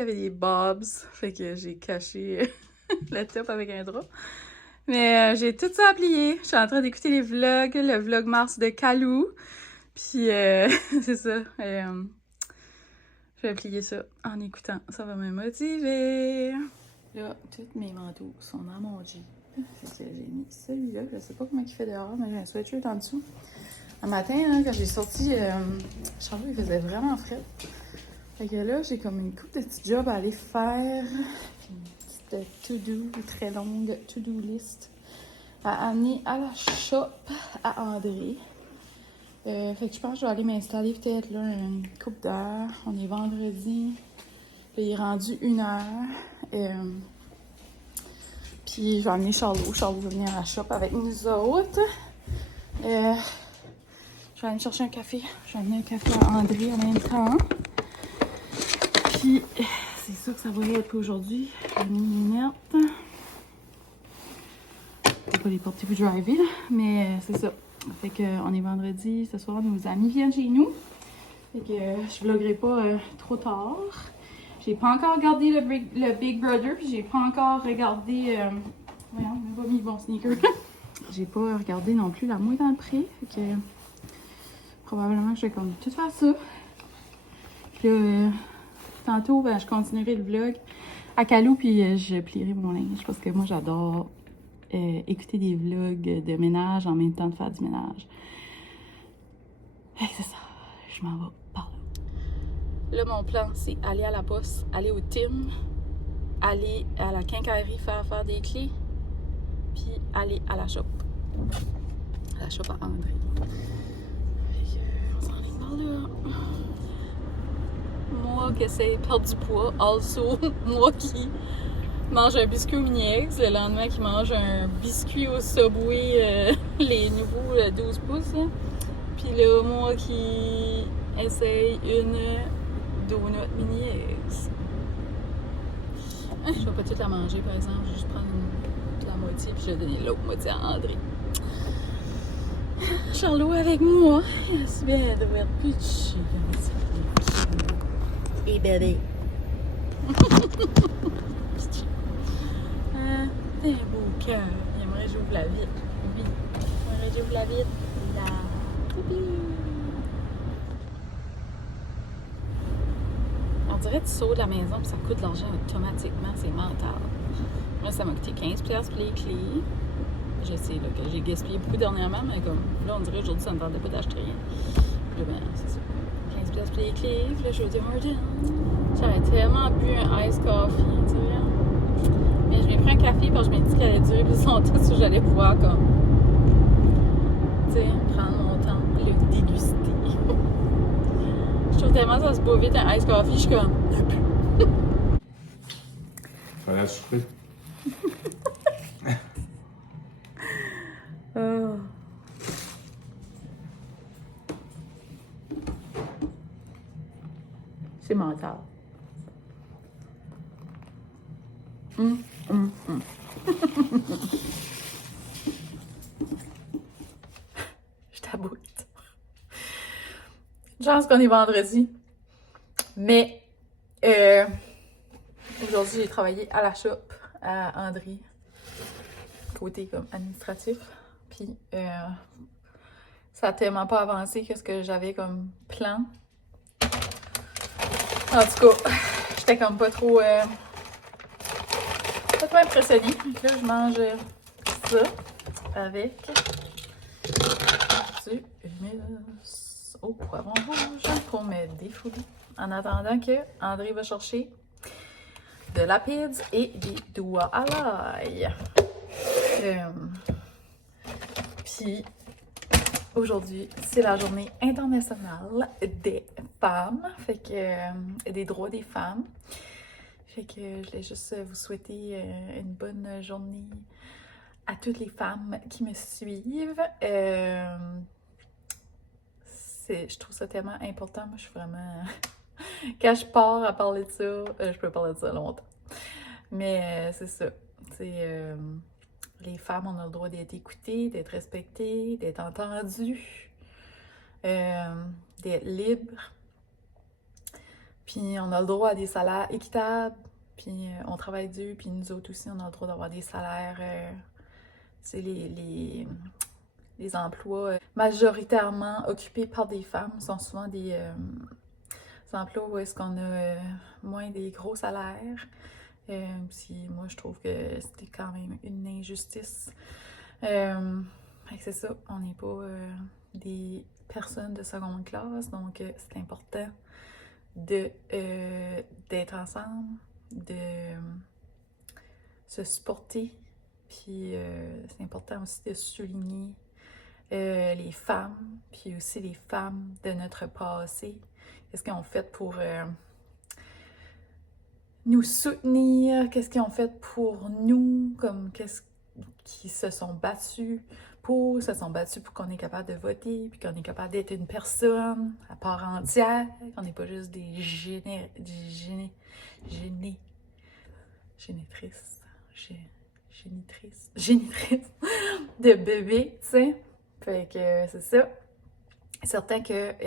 y avait des bobs, fait que j'ai caché le top avec un drap. Mais j'ai tout ça à plier. Je suis en train d'écouter les vlogs, le vlog Mars de Kalou. Puis c'est ça. Je vais plier ça en écoutant. Ça va me motiver. Là, tous mes manteaux sont dans mon Jeep. Fait que j'ai mis celui-là. Je sais pas comment il fait dehors, mais j'ai un sweatshirt en dessous. Un matin, là, quand j'ai sorti, Charles, il faisait vraiment frais. Fait que là, j'ai comme une couple de petits jobs à aller faire. Puis une petite to-do, très longue to-do list à amener à la shop à André. Fait que je pense que je vais aller m'installer peut-être là une couple d'heures. On est vendredi. Puis il est rendu 1h. Puis je vais amener Charlot. Charlot va venir à la shop avec nous autres. Je vais aller chercher un café. Je vais amener un café à André en même temps. Puis c'est ça que ça va être pour aujourd'hui. J'ai mis mes lunettes. Je vais pas les porter pour driver, là. Mais c'est ça. Fait qu'on est vendredi. Ce soir, nos amis viennent chez nous. Fait que je vloggerai pas trop tard. J'ai pas encore regardé le Big Brother, puis j'ai pas encore regardé... voyons, on n'a pas mis le bon sneaker. J'ai pas regardé non plus La Mouille dans le pré, fait que probablement que je vais comme tout faire ça. Puis tantôt, ben, je continuerai le vlog à Kalou, puis je plierai mon linge, parce que moi j'adore écouter des vlogs de ménage en même temps de faire du ménage. Fait que c'est ça, je m'en vais par là. Là, mon plan, c'est aller à la poste, aller au Tim, aller à la quincaillerie faire des clés, puis aller à la shop. À la shop à André. On s'en est par là. Moi qui essaie de perdre du poids, also, moi qui mange un biscuit au mini-eggs, le lendemain qui mange un biscuit au Subway, les nouveaux 12 pouces. Là. Puis là, moi qui essaye une donut mini-eggs. Je vais pas toute la manger, par exemple. Je vais juste prendre la moitié, puis je vais donner l'autre moitié à André. Charlot avec moi. Il est bien de pitcher comme ça. Et bébé. T'es un beau cœur. Il aimerait que j'ouvre la vitre. Oui. Il aimerait que j'ouvre la vitre. Là. On dirait que tu sauves de la maison puis ça coûte de l'argent automatiquement. C'est mental. Moi, ça m'a coûté 15$ pour les clés. Je sais là, que j'ai gaspillé beaucoup dernièrement, mais comme là, on dirait aujourd'hui, ça ne me tentait pas d'acheter rien. Puis là, ben, c'est ça. 15$ pour les clés. Puis là, je vais dire Martin. J'avais tellement bu un ice coffee, tu sais. Mais je m'ai pris un café parce que je m'ai dit qu'il allait durer plus longtemps si j'allais pouvoir, comme, tu sais, prendre mon temps, le déguster. Je trouve tellement que ça se boit vite un ice coffee, je suis comme, Fallait souper. C'est mental. Je t'aboute. Je pense qu'on est vendredi. Mais aujourd'hui, j'ai travaillé à la shop à André. Côté comme administratif. Puis ça a tellement pas avancé que ce que j'avais comme plan. En tout cas, j'étais comme pas trop impressionnée. Donc là, je mange ça avec du hummus au poivron rouge pour me défouler. En attendant que André va chercher de la pizza et des doigts à l'ail. Puis aujourd'hui, c'est la journée internationale des femmes, fait que des droits des femmes. Fait que je voulais juste vous souhaiter une bonne journée à toutes les femmes qui me suivent. Je trouve ça tellement important. Moi, je suis vraiment... Quand je pars à parler de ça, je peux parler de ça longtemps. Mais c'est ça. Les femmes, on a le droit d'être écoutées, d'être respectées, d'être entendues, d'être libres. Puis on a le droit à des salaires équitables, puis on travaille dur, puis nous autres aussi, on a le droit d'avoir des salaires, c'est les emplois majoritairement occupés par des femmes sont souvent des emplois où est-ce qu'on a moins des gros salaires. Puis moi, je trouve que c'était quand même une injustice. C'est ça, on n'est pas des personnes de seconde classe, donc c'est important d'être ensemble, de se supporter. Puis c'est important aussi de souligner les femmes, puis aussi les femmes de notre passé. Qu'est-ce qu'ils ont fait pour nous soutenir? Qu'est-ce qu'ils ont fait pour nous? Comme qu'est-ce qu'ils se sont battus pour? Se sont battus pour qu'on est capable de voter, puis qu'on est capable d'être une personne à part entière, qu'on n'est pas juste des génitrices de bébés, tu sais. Fait que c'est ça. Certain que, tu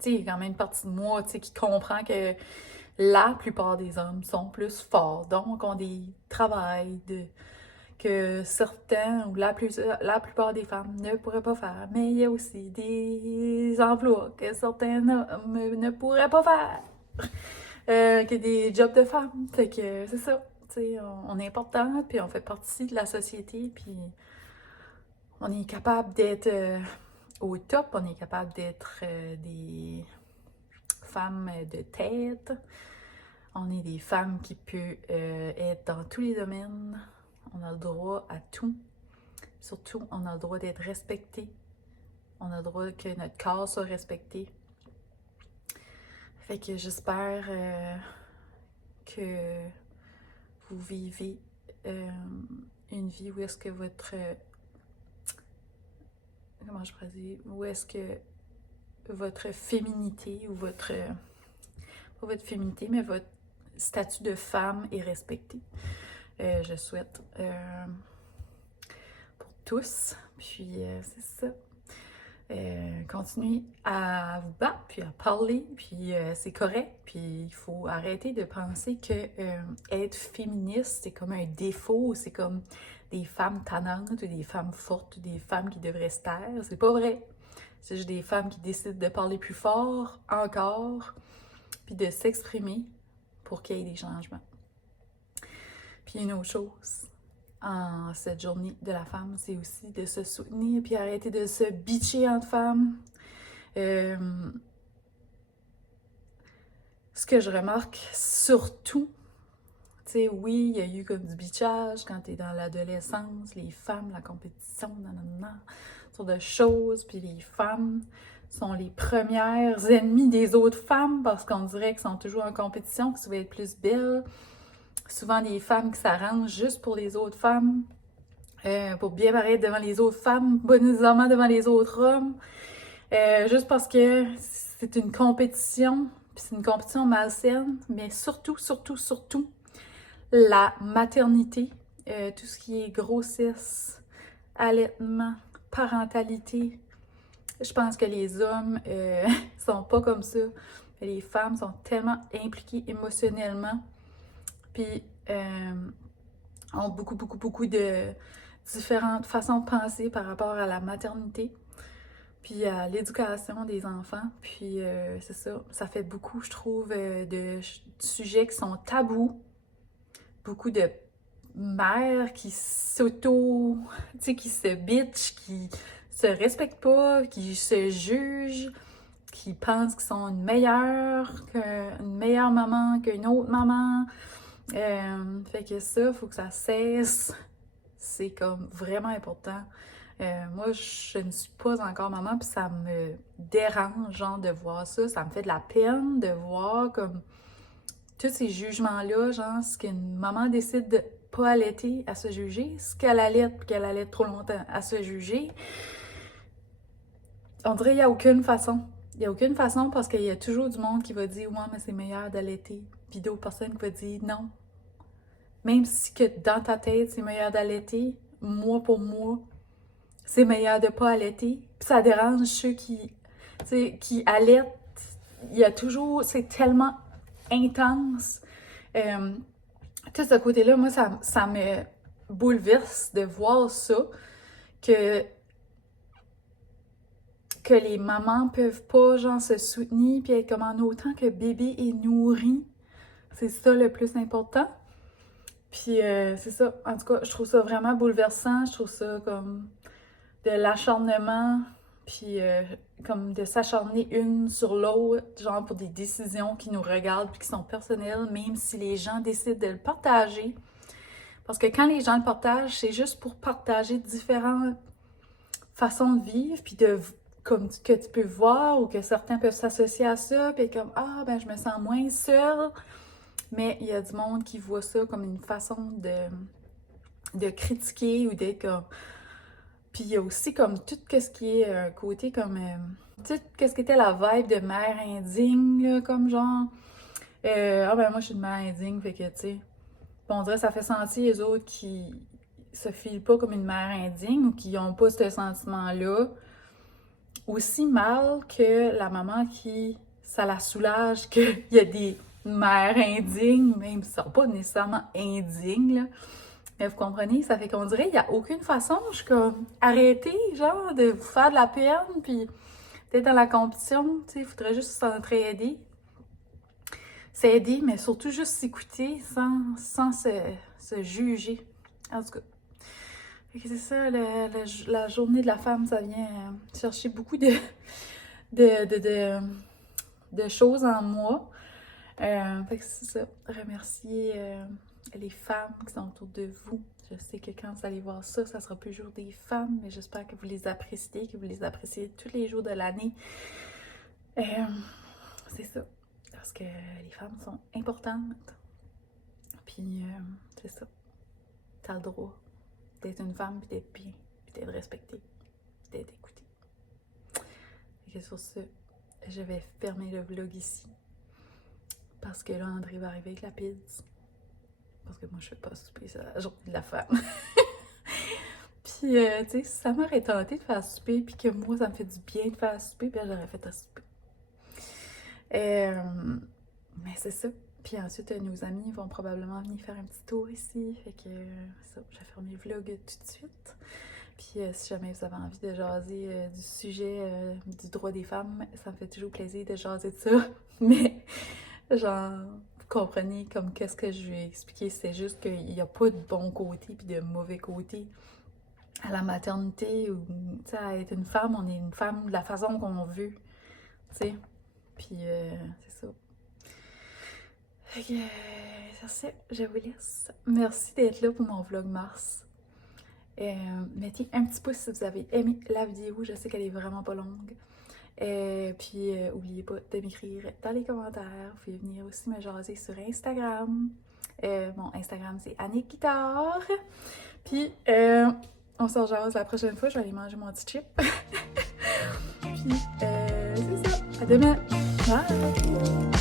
sais, il y a quand même une partie de moi, tu sais, qui comprend que la plupart des hommes sont plus forts, donc ont des travails que certains ou la plupart des femmes ne pourraient pas faire. Mais il y a aussi des emplois que certains hommes ne pourraient pas faire, que des jobs de femmes. Fait que c'est ça, tu sais, on est important, puis on fait partie de la société, puis on est capable d'être au top, on est capable d'être des femmes de tête. On est des femmes qui peuvent être dans tous les domaines. On a le droit à tout. Surtout, on a le droit d'être respecté. On a le droit que notre corps soit respecté. Fait que j'espère que vous vivez une vie où est-ce que votre... comment je pourrais dire? Où est-ce que votre féminité ou votre... pas votre féminité, mais votre statut de femme est respecté. Je souhaite pour tous. Puis c'est ça. Continuez à vous battre, puis à parler, puis c'est correct. Puis il faut arrêter de penser que être féministe, c'est comme un défaut, c'est comme des femmes tannantes, ou des femmes fortes, ou des femmes qui devraient se taire. C'est pas vrai. C'est juste des femmes qui décident de parler plus fort, encore, puis de s'exprimer pour qu'il y ait des changements. Puis une autre chose, en cette journée de la femme, c'est aussi de se soutenir, puis arrêter de se bitcher entre femmes. Ce que je remarque surtout, tu sais, oui, il y a eu comme du bitchage quand t'es dans l'adolescence, les femmes, la compétition, sortes de choses, puis les femmes sont les premières ennemies des autres femmes parce qu'on dirait qu'elles sont toujours en compétition, que tu vas être plus belle. Souvent des femmes qui s'arrangent juste pour les autres femmes, pour bien paraître devant les autres femmes, pas nécessairement devant les autres hommes, juste parce que c'est une compétition, puis c'est une compétition malsaine, mais surtout, la maternité, tout ce qui est grossesse, allaitement, parentalité. Je pense que les hommes sont pas comme ça. Les femmes sont tellement impliquées émotionnellement, puis ont beaucoup de différentes façons de penser par rapport à la maternité, puis à l'éducation des enfants. Puis c'est ça, ça fait beaucoup, je trouve, de sujets qui sont tabous. Beaucoup de mères qui tu sais, qui se bitchent, qui se respectent pas, qui se jugent, qui pensent qu'ils sont une meilleure maman qu'une autre maman. Fait que ça, faut que ça cesse. C'est comme vraiment important. Moi, je ne suis pas encore maman, puis ça me dérange, genre, de voir ça. Ça me fait de la peine de voir comme tous ces jugements-là, genre, ce qu'une maman décide de pas allaiter, à se juger, ce qu'elle allait, puis qu'elle allait trop longtemps, à se juger. On dirait qu'il n'y a aucune façon. Il n'y a aucune façon parce qu'il y a toujours du monde qui va dire « Ouais, mais c'est meilleur d'allaiter », puis d'autres personnes qui vont dire « Non ». Même si que dans ta tête, c'est meilleur d'allaiter, moi pour moi, c'est meilleur de pas allaiter. Puis ça dérange ceux qui allaitent. Il y a toujours, c'est tellement intense. Tout ce côté-là, moi, ça me bouleverse de voir ça, que les mamans peuvent pas, genre, se soutenir puis être comme en autant que bébé est nourri. C'est ça le plus important. Puis c'est ça, en tout cas, je trouve ça vraiment bouleversant. Je trouve ça comme de l'acharnement, puis comme de s'acharner une sur l'autre, genre pour des décisions qui nous regardent puis qui sont personnelles, même si les gens décident de le partager. Parce que quand les gens le partagent, c'est juste pour partager différentes façons de vivre, puis comme que tu peux voir ou que certains peuvent s'associer à ça, puis comme « Ah, ben je me sens moins seule ». Mais il y a du monde qui voit ça comme une façon de critiquer ou d'être comme... Puis il y a aussi comme tout ce qui est un côté comme... tout ce qui était la vibe de mère indigne, là, comme genre... ah ben moi je suis une mère indigne, fait que tu sais... On dirait que ça fait sentir les autres qui se filent pas comme une mère indigne ou qui ont pas ce sentiment-là aussi mal que la maman qui... ça la soulage qu'il y a des mères indignes, même si elles sont pas nécessairement indignes, là. Mais vous comprenez, ça fait qu'on dirait qu'il n'y a aucune façon, je suis comme, arrêtez, genre, de vous faire de la peine, puis d'être dans la compétition, tu sais, il faudrait juste s'entraider. S'aider, mais surtout juste s'écouter sans se juger. En tout cas, c'est ça, la journée de la femme, ça vient chercher beaucoup de choses en moi. Fait que c'est ça, remercier les femmes qui sont autour de vous. Je sais que quand vous allez voir ça, ça sera plus le jour des femmes, mais j'espère que vous les appréciez, tous les jours de l'année. C'est ça, parce que les femmes sont importantes. Puis c'est ça, t'as le droit d'être une femme, puis d'être bien, puis d'être respectée, puis d'être écoutée. Et que sur ce, je vais fermer le vlog ici. Parce que là, André va arriver avec la pizza. Parce que moi, je fais pas souper, c'est la journée de la femme. Puis, tu sais, si ça m'aurait tenté de faire souper, puis que moi, ça me fait du bien de faire souper, puis j'aurais fait à souper. Mais c'est ça. Puis ensuite, nos amis vont probablement venir faire un petit tour ici. Fait que ça, je vais fermer le vlog tout de suite. Puis si jamais vous avez envie de jaser du sujet du droit des femmes, ça me fait toujours plaisir de jaser de ça. Mais genre, vous comprenez comme qu'est-ce que je vais expliquer, c'est juste qu'il n'y a pas de bon côté puis de mauvais côté à la maternité ou, tu sais, à être une femme, on est une femme de la façon qu'on veut, tu sais. Puis c'est ça. Fait que, sur ce, je vous laisse. Merci d'être là pour mon vlog mars. Mettez un petit pouce si vous avez aimé la vidéo, je sais qu'elle est vraiment pas longue. Puis, n'oubliez pas de m'écrire dans les commentaires. Vous pouvez venir aussi me jaser sur Instagram. Mon Instagram, c'est Annick Guitare. Puis, on se rejase la prochaine fois. Je vais aller manger mon petit chip. Puis, c'est ça. À demain. Bye!